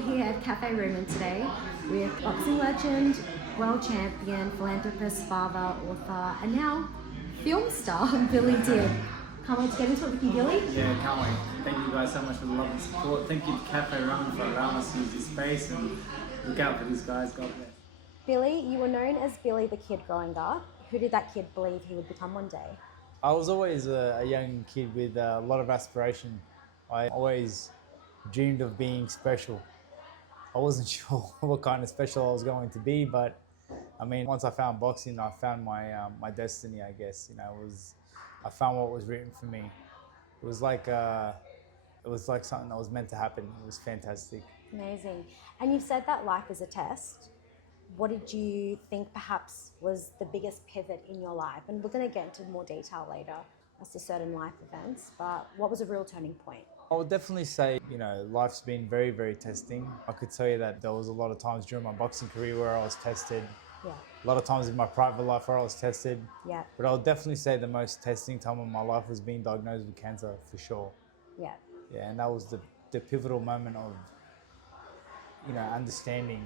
we're here at Cafe Roman today with boxing legend, world champion, philanthropist, father, author, and now film star Billy Dib. Can't wait to get into it with you, Billy. Yeah, can't wait. Thank you guys so much for the love and support. Thank you to Cafe Roman for allowing us to use this space, and look out for these guys. God bless. Billy, you were known as Billy the Kid growing up. Who did that kid believe he would become one day? I was always a young kid with a lot of aspiration. I always dreamed of being special. I wasn't sure what kind of special I was going to be, but I mean, once I found boxing, I found my destiny, I guess. I found what was written for me. It was like something that was meant to happen. It was fantastic. Amazing. And you've said that life is a test. What did you think perhaps was the biggest pivot in your life? And we're going to get into more detail later as to certain life events, but what was a real turning point? I would definitely say, life's been very, very testing. I could tell you that there was a lot of times during my boxing career where I was tested. Yeah. A lot of times in my private life where I was tested. Yeah. But I would definitely say the most testing time of my life was being diagnosed with cancer, for sure. Yeah. Yeah, and that was the pivotal moment of, understanding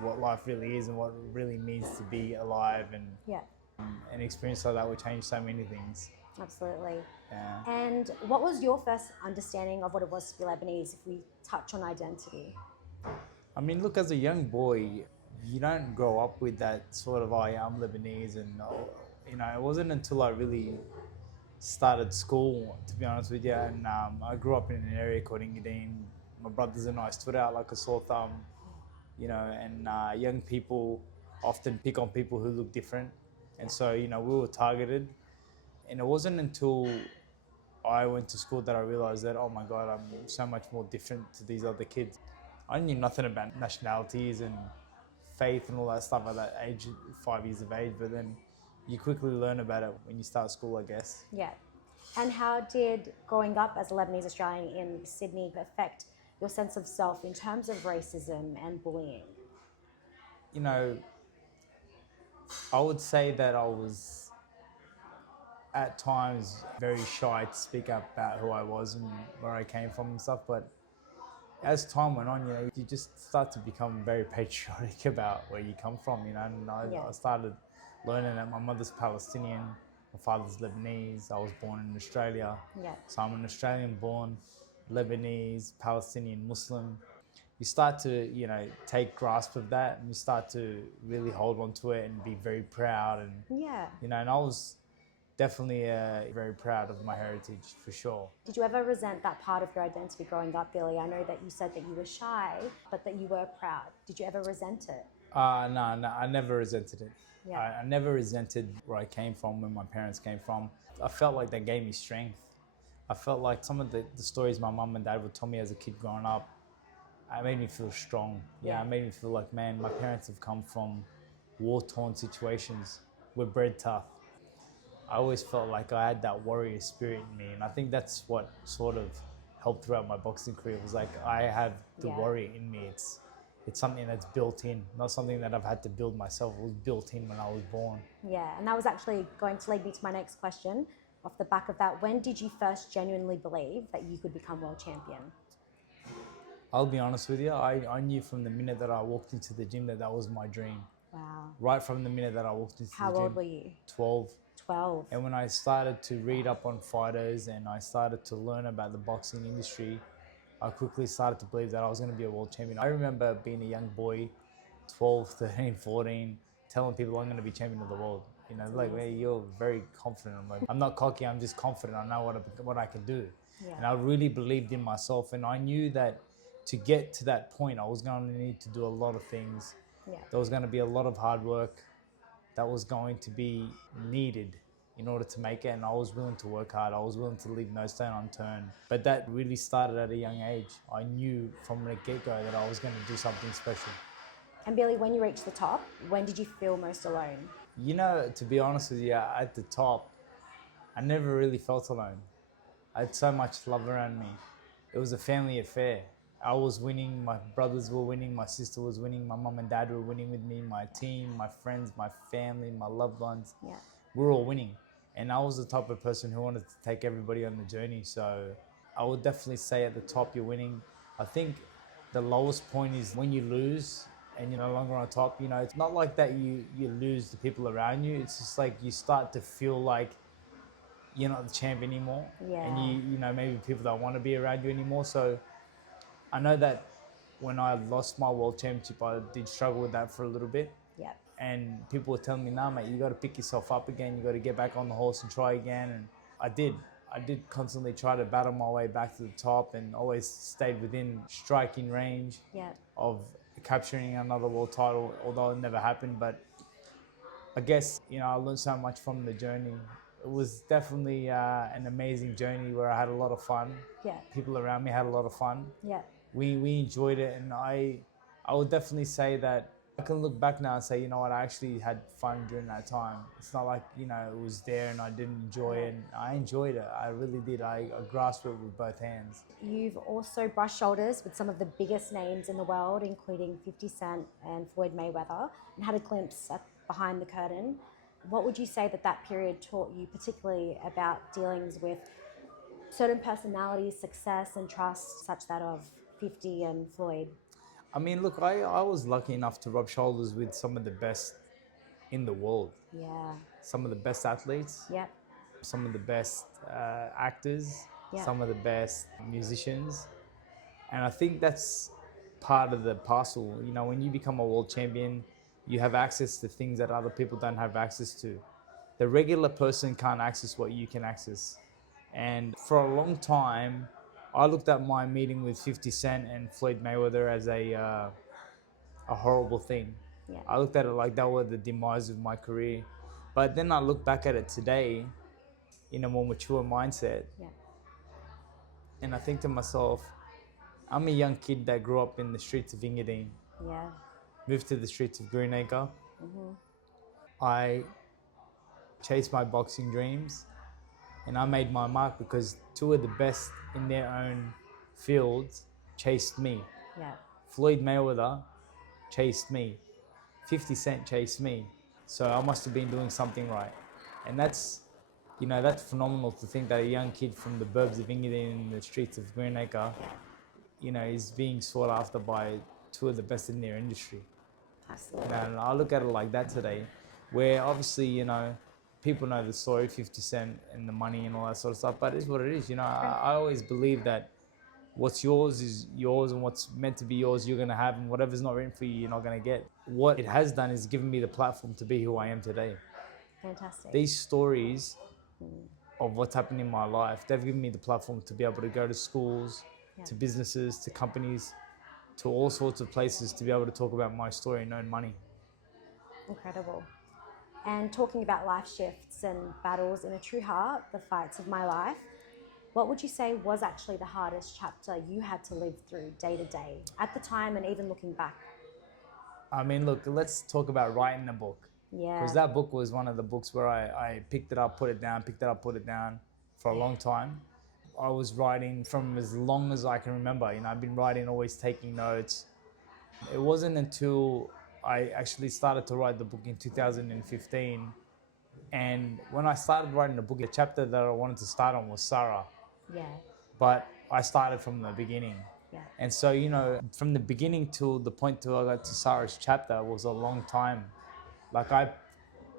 what life really is and what it really means to be alive, and Yeah. an experience like that would change so many things. Absolutely. Yeah. And what was your first understanding of what it was to be Lebanese, if we touch on identity? I mean, look, as a young boy, you don't grow up with that sort of, I'm Lebanese, and, it wasn't until I really started school, to be honest with you, and I grew up in an area called Engadine. My brothers and I stood out like a sore thumb, and young people often pick on people who look different. And so, we were targeted. And it wasn't until I went to school that I realized that, oh my God, I'm so much more different to these other kids. I knew nothing about nationalities and faith and all that stuff at that age, 5 years of age, but then you quickly learn about it when you start school, I guess. Yeah. And how did growing up as a Lebanese-Australian in Sydney affect your sense of self in terms of racism and bullying? I would say that I was at times very shy to speak up about who I was and where I came from and stuff, but as time went on, you just start to become very patriotic about where you come from, and I started learning that my mother's Palestinian, my father's Lebanese. I was born in Australia. Yeah. So I'm an Australian-born, Lebanese, Palestinian Muslim. You start to, take grasp of that, and you start to really hold on to it and be very proud. And, Yeah. and I was definitely very proud of my heritage, for sure. Did you ever resent that part of your identity growing up, Billy? I know that you said that you were shy, but that you were proud. Did you ever resent it? No, I never resented it. Yeah. I never resented where I came from, where my parents came from. I felt like they gave me strength. I felt like some of the stories my mum and dad would tell me as a kid growing up, it made me feel strong. It made me feel like, man, my parents have come from war-torn situations. We're bred tough. I always felt like I had that warrior spirit in me, and I think that's what sort of helped throughout my boxing career. It was like I have the warrior in me. It's something that's built in, not something that I've had to build myself. It was built in when I was born. Yeah, and that was actually going to lead me to my next question. Off the back of that, when did you first genuinely believe that you could become world champion? I'll be honest with you, I knew from the minute that I walked into the gym that was my dream. Wow. Right from the minute that I walked into the gym. How old were you? 12. 12. And when I started to read up on fighters and I started to learn about the boxing industry, I quickly started to believe that I was going to be a world champion. I remember being a young boy, 12, 13, 14, telling people I'm going to be champion of the world. Like, hey, you're very confident. I'm like, I'm not cocky, I'm just confident. I know what I can do. Yeah. And I really believed in myself, and I knew that to get to that point, I was going to need to do a lot of things. Yeah. There was going to be a lot of hard work that was going to be needed in order to make it, and I was willing to work hard. I was willing to leave no stone unturned. But that really started at a young age. I knew from the get-go that I was going to do something special. And Billy, when you reached the top, when did you feel most alone? To be honest with you, at the top, I never really felt alone. I had so much love around me. It was a family affair. I was winning, my brothers were winning, my sister was winning, my mum and dad were winning with me, my team, my friends, my family, my loved ones. Yeah. We were all winning. And I was the type of person who wanted to take everybody on the journey. So I would definitely say at the top, you're winning. I think the lowest point is when you lose and you're no longer on top. You know, it's not like that you lose the people around you. It's just like you start to feel like you're not the champ anymore. And Yeah. you know, maybe people don't want to be around you anymore. So I know that when I lost my world championship, I did struggle with that for a little bit. Yeah. And people were telling me, nah, mate, you got to pick yourself up again. You got to get back on the horse and try again. And I did. I did constantly try to battle my way back to the top and always stayed within striking range Yeah. of capturing another world title, although it never happened. But I guess, you know, I learned so much from the journey. It was definitely an amazing journey where I had a lot of fun. Yeah. People around me had a lot of fun. Yeah. We enjoyed it, and I would definitely say that I can look back now and say, you know what, I actually had fun during that time. It's not like, you know, it was there and I didn't enjoy it. And I enjoyed it. I really did. I grasped it with both hands. You've also brushed shoulders with some of the biggest names in the world, including 50 Cent and Floyd Mayweather, and had a glimpse at behind the curtain. What would you say that period taught you, particularly about dealings with certain personalities, success and trust, such that of 50 and Floyd? I mean, look, I was lucky enough to rub shoulders with some of the best in the world, Yeah. some of the best athletes, Yep. some of the best actors, Yeah. some of the best musicians. And I think that's part of the parcel. You know, when you become a world champion, you have access to things that other people don't have access to. The regular person can't access what you can access. And for a long time, I looked at my meeting with 50 Cent and Floyd Mayweather as a horrible thing. Yeah. I looked at it like that was the demise of my career. But then I look back at it today in a more mature mindset, Yeah. and I think to myself, I'm a young kid that grew up in the streets of Engadine, Yeah. moved to the streets of Greenacre. Mm-hmm. I chased my boxing dreams and I made my mark because two of the best in their own fields chased me. Yeah. Floyd Mayweather chased me. 50 Cent chased me. So I must have been doing something right. And that's, you know, that's phenomenal to think that a young kid from the burbs of Engadine in the streets of Greenacre, you know, is being sought after by two of the best in their industry. Absolutely. And I look at it like that today, where obviously, you know, people know the story, 50 Cent and the money and all that sort of stuff, but it's what it is. You know, I always believe that what's yours is yours and what's meant to be yours, you're going to have, and whatever's not written for you, you're not going to get. What it has done is given me the platform to be who I am today. Fantastic. These stories of what's happened in my life, they've given me the platform to be able to go to schools, Yeah. to businesses, to companies, to all sorts of places to be able to talk about my story and earn money. Incredible. And talking about life shifts and battles in a true heart, the fights of my life, what would you say was actually the hardest chapter you had to live through day to day at the time and even looking back? I mean, look, let's talk about writing the book. Yeah. Because that book was one of the books where I picked it up, put it down, picked it up, put it down for a long time. I was writing from as long as I can remember. You know, I've been writing, always taking notes. It wasn't until I actually started to write the book in 2015. And when I started writing the book, the chapter that I wanted to start on was Sarah. Yeah. But I started from the beginning. Yeah. And so, you know, from the beginning till the point till I got to Sarah's chapter was a long time. Like I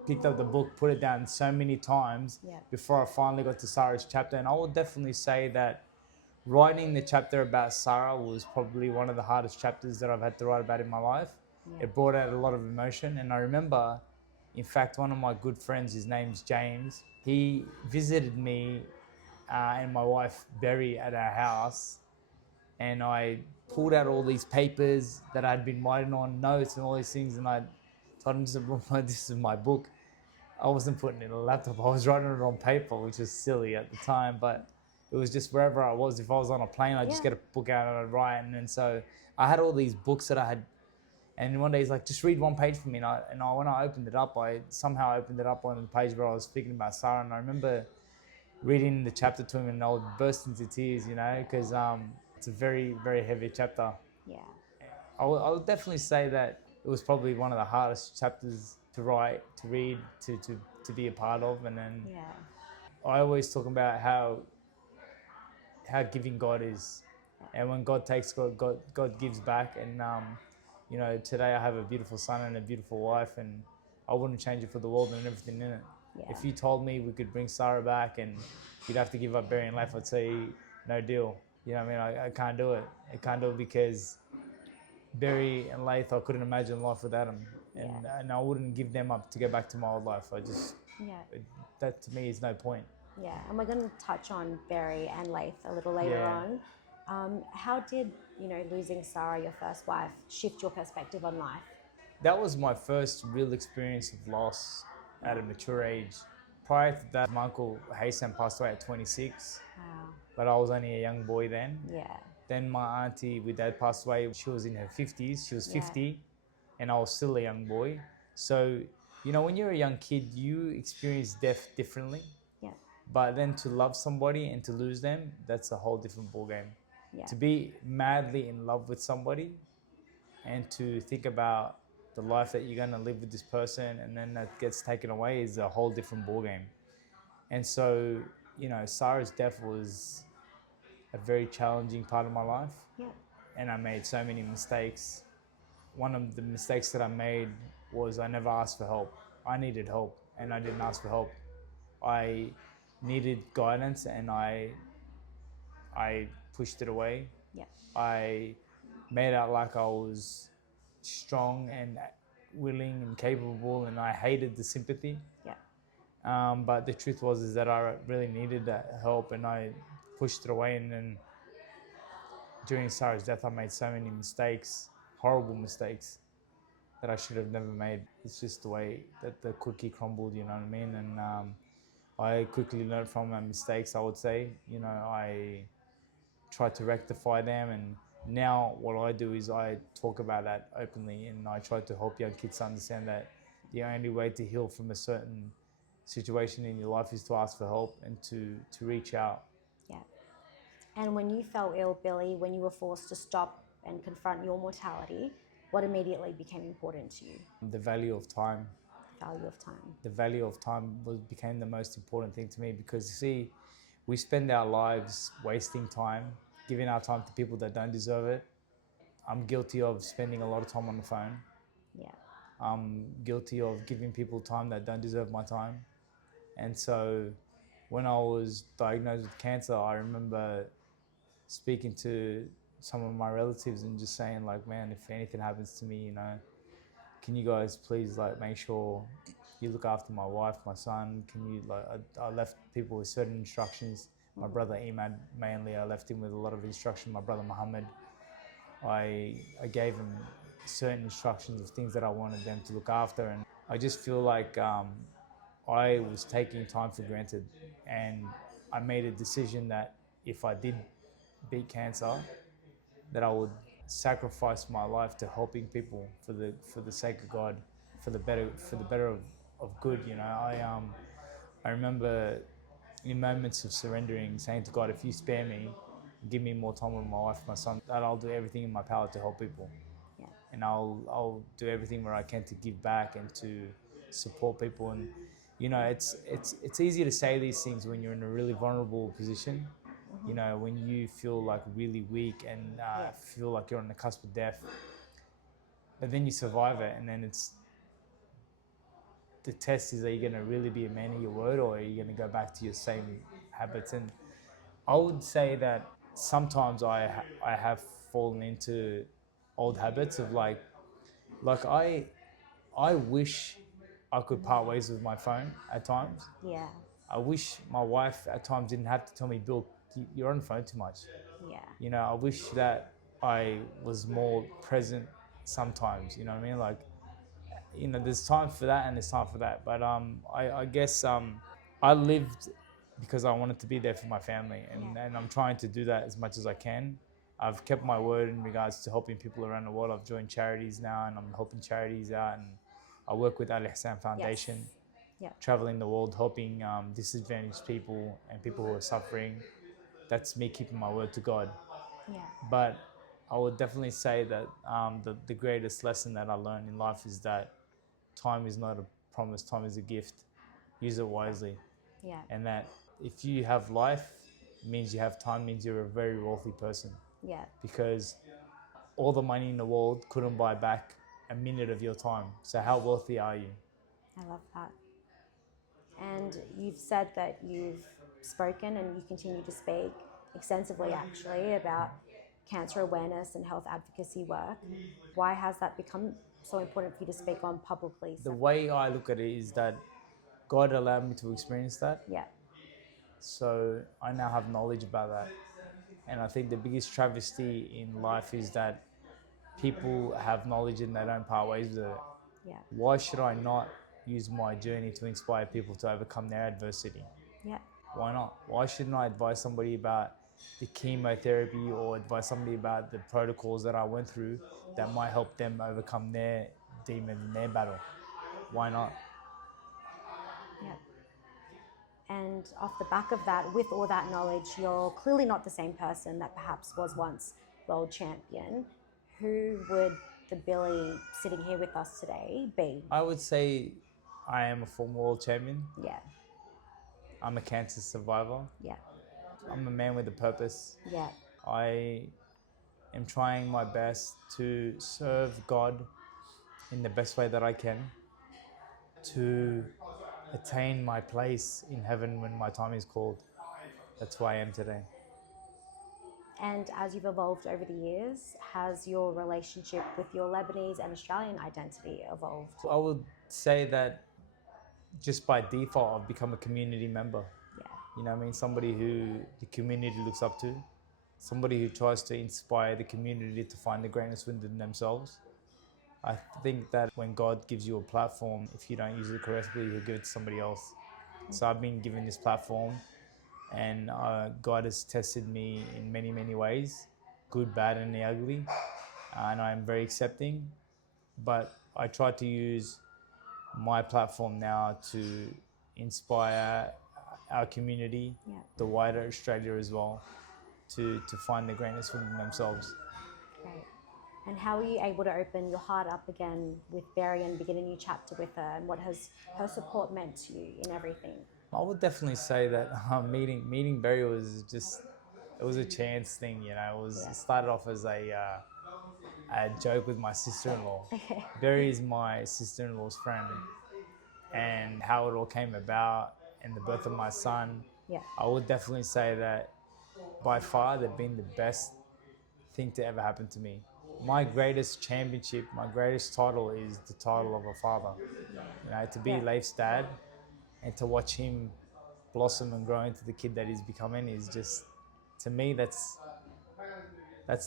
picked up the book, put it down so many times before I finally got to Sarah's chapter. And I would definitely say that writing the chapter about Sarah was probably one of the hardest chapters that I've had to write about in my life. Yeah. It brought out a lot of emotion. And I remember, in fact, one of my good friends, his name's James, he visited me and my wife Berry at our house. And I pulled out all these papers that I'd been writing on, notes and all these things. And I told him, this is my book. I wasn't putting it in a laptop. I was writing it on paper, which was silly at the time. But it was just wherever I was. If I was on a plane, I'd just get a book out and I'd write. And so I had all these books that I had. And one day he's like, just read one page for me. And when I opened it up, I somehow opened it up on the page where I was speaking about Sarah. And I remember reading the chapter to him and I would burst into tears, you know, because it's a very, very heavy chapter. Yeah. I would definitely say that it was probably one of the hardest chapters to write, to read, to be a part of. And then I always talk about how giving God is. And when God takes, God gives back. And you know, today I have a beautiful son and a beautiful wife, and I wouldn't change it for the world and everything in it. Yeah. If you told me we could bring Sarah back and you'd have to give up Barry and Leif, I'd say no deal. You know what I mean? I can't do it. I can't do it because Barry and Leith, I couldn't imagine life without them. And I wouldn't give them up to go back to my old life. Yeah. That to me is no point. Yeah, and we're going to touch on Barry and Leith a little later Yeah. on. How did, you know, losing Sarah, your first wife, shift your perspective on life? That was my first real experience of loss at a mature age. Prior to that, my uncle Haysam passed away at 26, Wow. but I was only a young boy then. Yeah. Then my auntie with dad passed away. She was in her 50s. She was 50, and I was still a young boy. So, you know, when you're a young kid, you experience death differently. Yeah. But then to love somebody and to lose them, that's a whole different ballgame. Yeah. To be madly in love with somebody and to think about the life that you're going to live with this person and then that gets taken away is a whole different ballgame. And so, you know, Sarah's death was a very challenging part of my life. Yeah. And I made so many mistakes. One of the mistakes that I made was I never asked for help. I needed help and I didn't ask for help. I needed guidance and I pushed it away. Yeah. I made out like I was strong and willing and capable, and I hated the sympathy. Yeah. But the truth was is that I really needed that help, and I pushed it away. And then during Sarah's death, I made so many mistakes, horrible mistakes, that I should have never made. It's just the way that the cookie crumbled, you know what I mean? And I quickly learned from my mistakes, I would say. You know, I tried to rectify them, and now what I do is I talk about that openly, and I try to help young kids understand that the only way to heal from a certain situation in your life is to ask for help and to reach out. Yeah. And when you fell ill, Billy, when you were forced to stop and confront your mortality, what immediately became important to you? The value of time. Value of time. The value of time became the most important thing to me, because you see, we spend our lives wasting time, giving our time to people that don't deserve it. I'm guilty of spending a lot of time on the phone. Yeah. I'm guilty of giving people time that don't deserve my time. And so when I was diagnosed with cancer, I remember speaking to some of my relatives and just saying, like, man, if anything happens to me, you know, can you guys please like make sure you look after my wife, my son? Can you like, I left people with certain instructions. My brother Imad mainly, I left him with a lot of instruction. My brother Muhammad, I gave him certain instructions of things that I wanted them to look after. And I just feel like I was taking time for granted, and I made a decision that if I did beat cancer, that I would sacrifice my life to helping people for the sake of God, for the better of good. You know, I remember in moments of surrendering, saying to God, if you spare me, give me more time with my wife, my son, that I'll do everything in my power to help people. Yeah. And I'll do everything where I can to give back and to support people. And you know, it's easy to say these things when you're in a really vulnerable position. You know, when you feel like really weak and feel like you're on the cusp of death, but then you survive it, and then the test is, are you going to really be a man of your word, or are you going to go back to your same habits? And I would say that sometimes I have fallen into old habits of like I wish I could part ways with my phone at times. Yeah. I wish my wife at times didn't have to tell me, Bill, you're on the phone too much. Yeah. You know, I wish that I was more present sometimes, you know what I mean? Like, you know, there's time for that and there's time for that. But I guess I lived because I wanted to be there for my family, and I'm trying to do that as much as I can. I've kept my word in regards to helping people around the world. I've joined charities now, and I'm helping charities out, and I work with Al Ihsan Foundation. Yes. Yeah. Traveling the world, helping disadvantaged people and people who are suffering. That's me keeping my word to God. Yeah. But I would definitely say that the greatest lesson that I learned in life is that time is not a promise, time is a gift. Use it wisely. Yeah. And that if you have life, it means you have time, means you're a very wealthy person. Yeah. because all the money in the world couldn't buy back a minute of your time. So how wealthy are you? I love that. And you've said that you've spoken and you continue to speak extensively actually about cancer awareness and health advocacy work. Why has that become so important for you to speak on publicly? The way I look at it is that God allowed me to experience that. Yeah. So I now have knowledge about that. And I think the biggest travesty in life is that people have knowledge and they don't part ways with it. Yeah. Why should I not use my journey to inspire people to overcome their adversity? Yeah. Why not? Why shouldn't I advise somebody about the chemotherapy or advise somebody about the protocols that I went through that might help them overcome their demon in their battle? Why not? Yeah. And off the back of that, with all that knowledge, you're clearly not the same person that perhaps was once world champion. Who would the Billy sitting here with us today be? I would say I am a former world champion. Yeah. I'm a cancer survivor. Yeah. I'm a man with a purpose. Yeah. I am trying my best to serve God in the best way that I can to attain my place in heaven when my time is called. That's who I am today. And as you've evolved over the years, has your relationship with your Lebanese and Australian identity evolved? I would say that just by default, I've become a community member. Yeah. You know what I mean? Somebody who the community looks up to, somebody who tries to inspire the community to find the greatness within themselves. I think that when God gives you a platform, if you don't use it correctly, He'll give it to somebody else. So I've been given this platform, and God has tested me in many, many ways, good, bad, and the ugly. And I'm very accepting, but I try to use my platform now to inspire our community, Yeah. the wider Australia as well, to find the greatness within themselves. Great. And how are you able to open your heart up again with Berry and begin a new chapter with her? And what has her support meant to you in everything? I would definitely say that meeting Barry was just, it was a chance thing, you know. It started off as a joke with my sister-in-law. Barry is my sister-in-law's friend, and how it all came about and the birth of my son. Yeah. I would definitely say that by far they've been the best thing to ever happen to me. My greatest championship, my greatest title is the title of a father. You know, to be Leif's dad and to watch him blossom and grow into the kid that he's becoming is just, to me, that's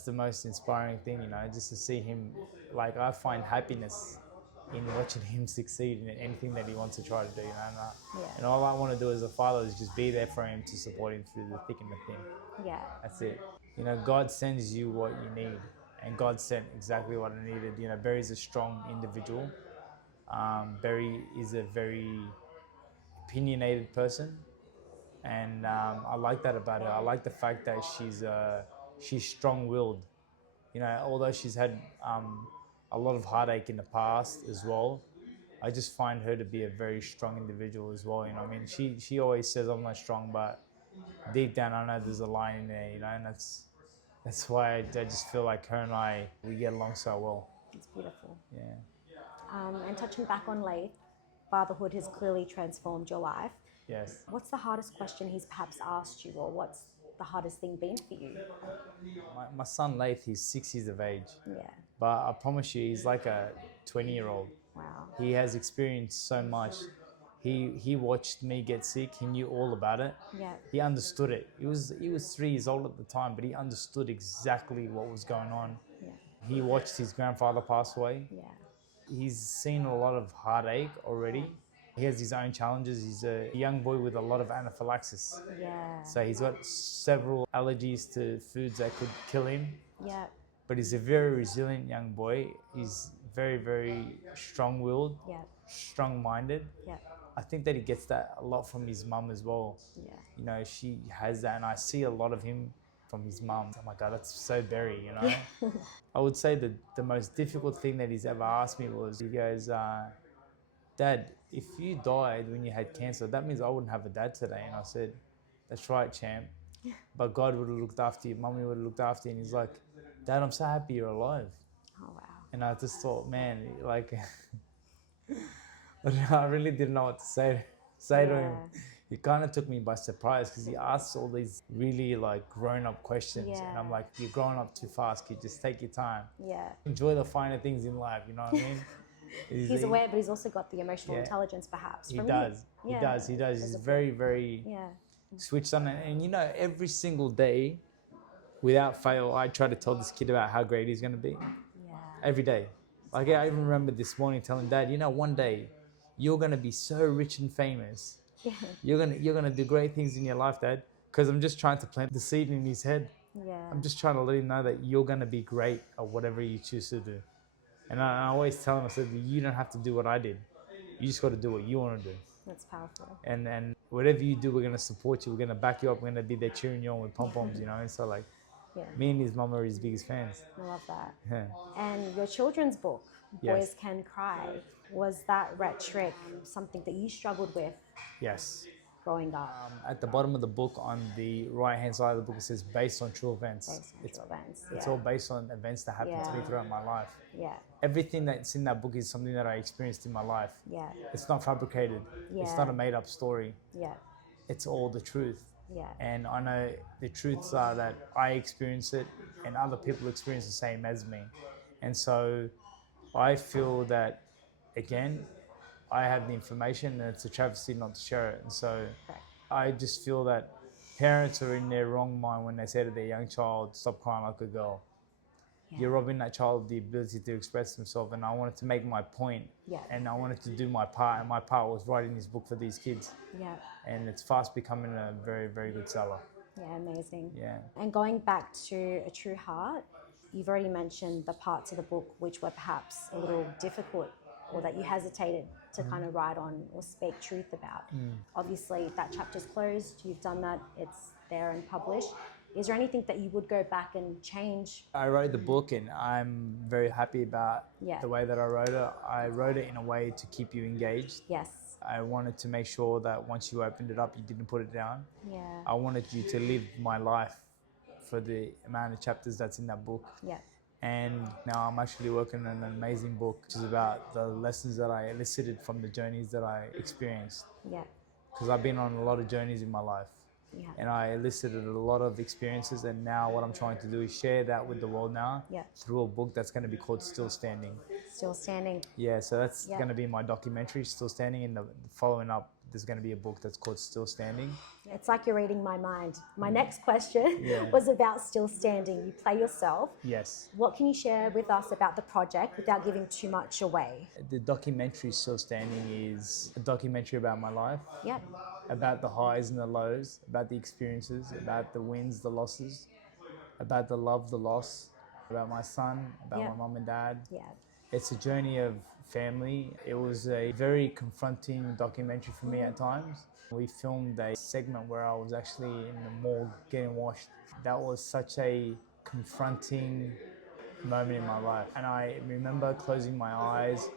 the most inspiring thing, you know, just to see him. Like, I find happiness in watching him succeed in anything that he wants to try to do, you know. And all I want to do as a father is just be there for him, to support him through the thick and the thin. Yeah. That's it. You know, God sends you what you need, and God sent exactly what I needed. You know, Barry's a strong individual. Barry is a very opinionated person, and I like that about her. I like the fact that she's strong-willed. You know, although she's had a lot of heartache in the past as well, I just find her to be a very strong individual as well. You know, I mean, she always says I'm not strong, but deep down I know there's a line in there. You know, and that's why I just feel like her and we get along so well. It's beautiful. Yeah. And touching back on Leif, fatherhood has clearly transformed your life. Yes. What's the hardest question he's perhaps asked you, or what's the hardest thing been for you? My son Leif, he's 6 years of age. Yeah. But I promise you, he's like a 20-year-old. Wow. He has experienced so much. He watched me get sick. He knew all about it. Yeah. He understood it. He was 3 years old at the time, but he understood exactly what was going on. Yeah. He watched his grandfather pass away. Yeah. He's seen a lot of heartache already. He has his own challenges. He's a young boy with a lot of anaphylaxis. Yeah. So he's got several allergies to foods that could kill him. Yeah. But he's a very resilient young boy. He's very, very strong-willed, Yeah. strong-minded. Yeah. I think that he gets that a lot from his mum as well. Yeah. You know, she has that, and I see a lot of him from his mum. Oh my God, that's so Barry, you know? I would say that the most difficult thing that he's ever asked me was, he goes, Dad, if you died when you had cancer, that means I wouldn't have a dad today. And I said, that's right, champ. but God would have looked after you, Mummy would have looked after you. And he's like, Dad, I'm so happy you're alive. Oh, wow. And I just thought, man, like, I really didn't know what to say to him. He kind of took me by surprise because he asks all these really like grown-up questions, and I'm like, you're growing up too fast. Kid, just take your time. Yeah. Enjoy the finer things in life. You know what I mean? He's aware, but he's also got the emotional intelligence, perhaps. He from does. You. He does. He does. He's very, very switched on. And you know, every single day, without fail, I try to tell this kid about how great he's going to be. Yeah. Every day. Like I even remember this morning telling Dad, you know, one day you're going to be so rich and famous. Yeah. You're gonna do great things in your life, Dad. Because I'm just trying to plant the seed in his head. Yeah. I'm just trying to let him know that you're gonna be great at whatever you choose to do. And I always tell him, I said, you don't have to do what I did. You just got to do what you want to do. That's powerful. And whatever you do, we're gonna support you. We're gonna back you up. We're gonna be there cheering you on with pom poms, you know. And so like, me and his mum are his biggest fans. I love that. Yeah. And your children's book, Boys Can Cry, was that rhetoric something that you struggled with? Yes. Growing up. At the bottom of the book, on the right-hand side of the book, it says based on true events. It's all based on events that happened to me throughout my life. Yeah. Everything that's in that book is something that I experienced in my life. Yeah. It's not fabricated. It's not a made-up story. Yeah. It's all the truth. Yeah. And I know the truths are that I experience it and other people experience the same as me. And so I feel that, again, I have the information and it's a travesty not to share it. And so I just feel that parents are in their wrong mind when they say to their young child, stop crying like a girl. You're robbing that child of the ability to express themselves. And I wanted to make my point, and I wanted to do my part. And my part was writing this book for these kids. Yeah. And it's fast becoming a very, very good seller. Yeah, amazing. Yeah. And going back to A True Heart, you've already mentioned the parts of the book which were perhaps a little difficult or that you hesitated to kind of write on or speak truth about. Obviously, that chapter's closed. You've done that. It's there and published. Is there anything that you would go back and change? I wrote the book and I'm very happy about the way that I wrote it. I wrote it in a way to keep you engaged. Yes. I wanted to make sure that once you opened it up, you didn't put it down. Yeah. I wanted you to live my life for the amount of chapters that's in that book. Yeah. And now I'm actually working on an amazing book, which is about the lessons that I elicited from the journeys that I experienced. Yeah. Because I've been on a lot of journeys in my life. Yeah. And I elicited a lot of experiences, and now what I'm trying to do is share that with the world now through a book that's going to be called Still Standing. Still Standing. Yeah, so that's going to be my documentary, Still Standing, and the following up, there's going to be a book that's called Still Standing. It's like you're reading my mind. My next question was about Still Standing. You play yourself. Yes. What can you share with us about the project without giving too much away? The documentary Still Standing is a documentary about my life. Yep. About the highs and the lows, about the experiences, about the wins, the losses, about the love, the loss, about my son, about my mum and dad. Yeah. It's a journey of family. It was a very confronting documentary for me at times. We filmed a segment where I was actually in the morgue getting washed. That was such a confronting moment in my life. And I remember closing my eyes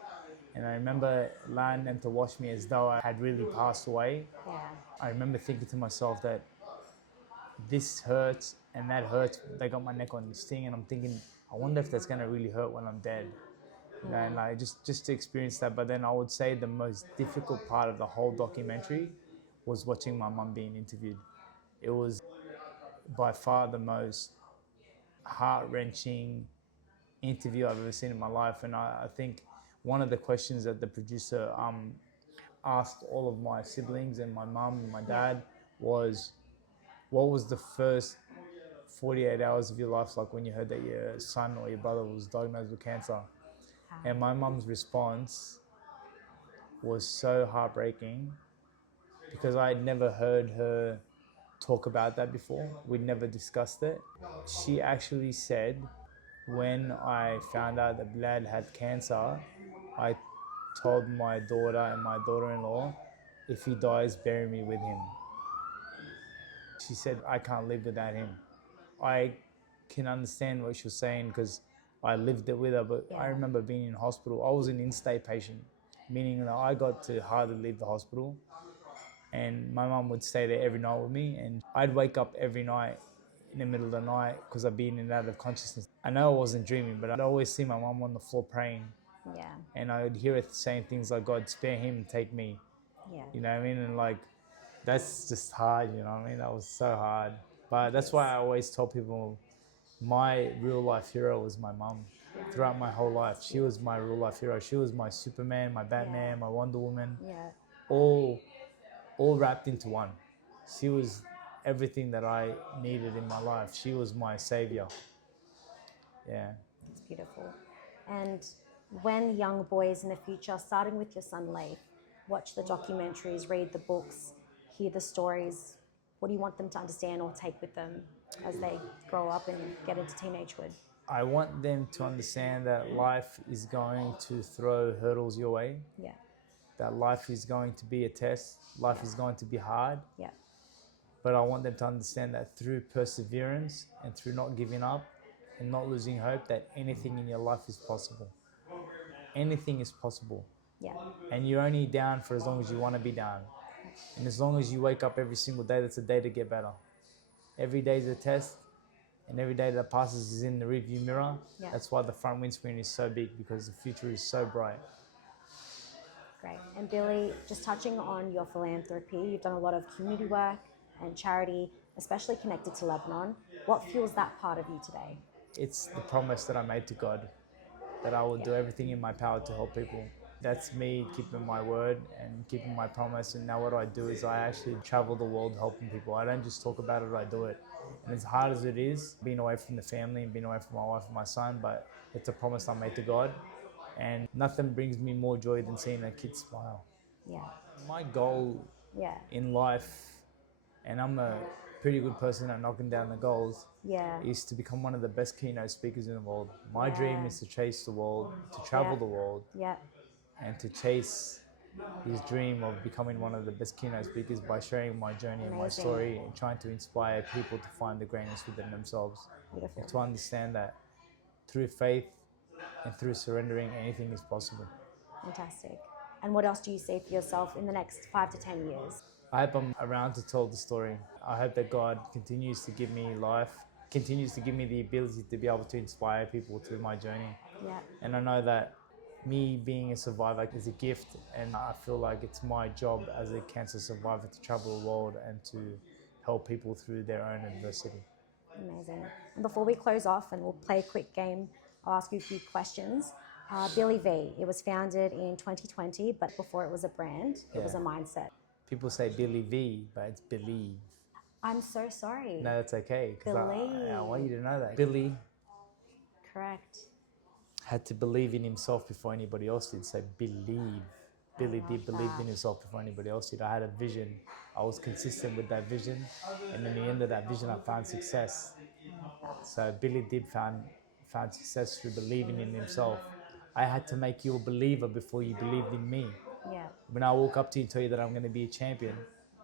and I remember allowing them to wash me as though I had really passed away. Yeah. I remember thinking to myself that this hurts and that hurts. They got my neck on the sting and I'm thinking, I wonder if that's gonna really hurt when I'm dead. You know, and like just to experience that. But then I would say the most difficult part of the whole documentary was watching my mum being interviewed. It was by far the most heart-wrenching interview I've ever seen in my life. And I think one of the questions that the producer asked all of my siblings and my mum and my dad was, what was the first 48 hours of your life like when you heard that your son or your brother was diagnosed with cancer? And my mum's response was so heartbreaking because I had never heard her talk about that before. We'd never discussed it. She actually said, when I found out that Bilal had cancer, I told my daughter and my daughter-in-law, if he dies, bury me with him. She said, I can't live without him. I can understand what she was saying because I lived it with her, but I remember being in hospital. I was an in-stay patient, meaning that I got to hardly leave the hospital. and my mum would stay there every night with me, and I'd wake up every night in the middle of the night because I'd be in and out of consciousness. I know I wasn't dreaming, but I'd always see my mum on the floor praying, Yeah. and I would hear her saying things like, God, spare him and take me. Yeah. You know what I mean? And like, that's just hard, you know what I mean? That was so hard. But that's why I always tell people my real life hero was my mum. Throughout my whole life, she was my real life hero. She was my Superman, my Batman, my Wonder Woman, Yeah. all wrapped into one. She was everything that I needed in my life. She was my savior. Yeah. It's beautiful. And when young boys in the future, starting with your son Leif, watch the documentaries, read the books, hear the stories, what do you want them to understand or take with them as they grow up and get into teenagehood? I want them to understand that life is going to throw hurdles your way, Yeah. that life is going to be a test, life is going to be hard. Yeah. But I want them to understand that through perseverance and through not giving up and not losing hope, that anything in your life is possible. Anything is possible. Yeah. And you're only down for as long as you want to be down. And as long as you wake up every single day, that's a day to get better. Every day is a test, and every day that passes is in the rearview mirror. Yeah. That's why the front windscreen is so big, because the future is so bright. Great. And Billy, just touching on your philanthropy, you've done a lot of community work and charity, especially connected to Lebanon. What fuels that part of you today? It's the promise that I made to God, that I will do everything in my power to help people. That's me keeping my word and keeping my promise. And now what I do is I actually travel the world helping people. I don't just talk about it, I do it. And as hard as it is, being away from the family and being away from my wife and my son, but it's a promise I made to God. And nothing brings me more joy than seeing a kid smile. Yeah. My goal Yeah. in life, and I'm a pretty good person at knocking down the goals, Yeah. is to become one of the best keynote speakers in the world. My dream is to chase the world, to travel the world, Yeah. and to chase his dream of becoming one of the best keynote speakers by sharing my journey and my Amazing. story and trying to inspire people to find the greatness within themselves. Beautiful. And to understand that through faith and through surrendering, anything is possible. Fantastic. And what else do you see for yourself in the next 5 to 10 years? I hope I'm around to tell the story. I hope that God continues to give me life, continues to give me the ability to be able to inspire people through my journey. Yeah. And I know that me being a survivor is a gift, and I feel like it's my job as a cancer survivor to travel the world and to help people through their own adversity. Amazing. And before we close off and we'll play a quick game, I'll ask you a few questions. BILLYVE, it was founded in 2020, but before it was a brand, it was a mindset. People say Billy V, but it's Believe. I'm so sorry. No, that's okay. 'Cause Believe. I want you to know that. Billy Correct. had to believe in himself before anybody else did. So believe. Billy Dib believed in himself before anybody else did. I had a vision. I was consistent with that vision. And in the end of that vision, I found success. So Billy Dib found success through believing in himself. I had to make you a believer before you believed in me. Yeah. When I walk up to you and tell you that I'm going to be a champion,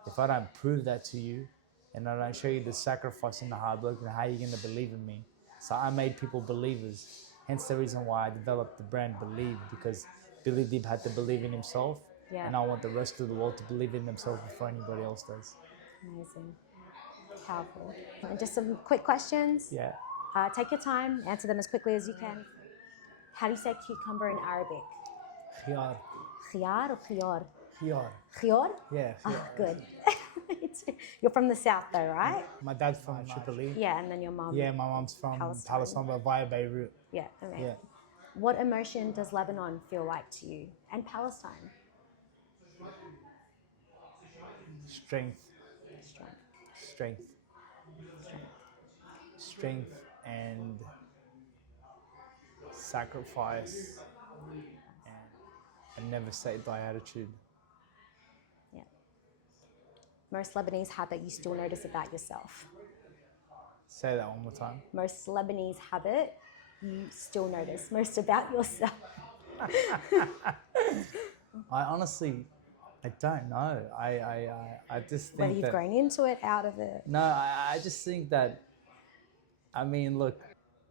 if I don't prove that to you and I don't show you the sacrifice and the hard work, then how are you going to believe in me? So I made people believers. Hence the reason why I developed the brand Believe, because Billy Dib had to believe in himself, and I want the rest of the world to believe in themselves before anybody else does. Amazing. Powerful. And just some quick questions. Yeah. Take your time, answer them as quickly as you can. How do you say cucumber in Arabic? Khiyar. Khiyar or khiyor? Khiyar. Khiyor? Yeah, Ah, khiyar. good. You're from the south though, right? My dad's from Tripoli. Yeah, and then your mom. Yeah, my mom's from Palestine, but via Beirut. Yeah, amazing. Yeah. What emotion does Lebanon feel like to you? And Palestine? Strength. Strength. Strength. Strength and sacrifice and never say die attitude. Yeah. Most Lebanese habit you still notice about yourself? Say that one more time. Most Lebanese habit you still notice most about yourself? I honestly, I don't know. I just think Whether you've that, grown into it, out of it. No, I just think that, I mean, look,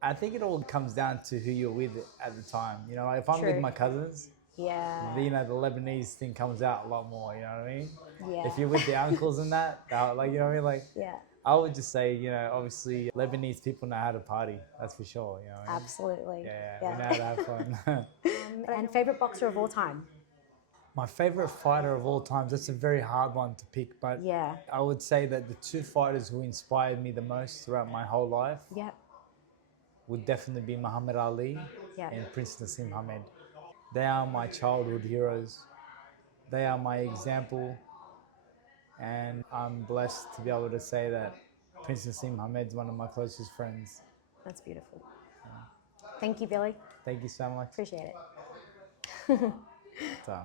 I think it all comes down to who you're with at the time. You know, like if I'm with True. my cousins, Yeah. you know, the Lebanese thing comes out a lot more, you know what I mean? Yeah. If you're with the uncles and that, like, you know what I mean? Like, Yeah. I would just say, you know, obviously Lebanese people know how to party, that's for sure, you know what I mean? Absolutely. Yeah, we know how to have fun. And favorite boxer of all time? My favorite fighter of all times, that's a very hard one to pick, but Yeah. I would say that the two fighters who inspired me the most throughout my whole life Yeah. would definitely be Muhammad Ali Yeah. and Prince Nassim Hamed. They are my childhood heroes. They are my example, and I'm blessed to be able to say that Prince Nassim Hamed's one of my closest friends. That's beautiful. Thank you, Billy. Thank you so much. Appreciate it. So.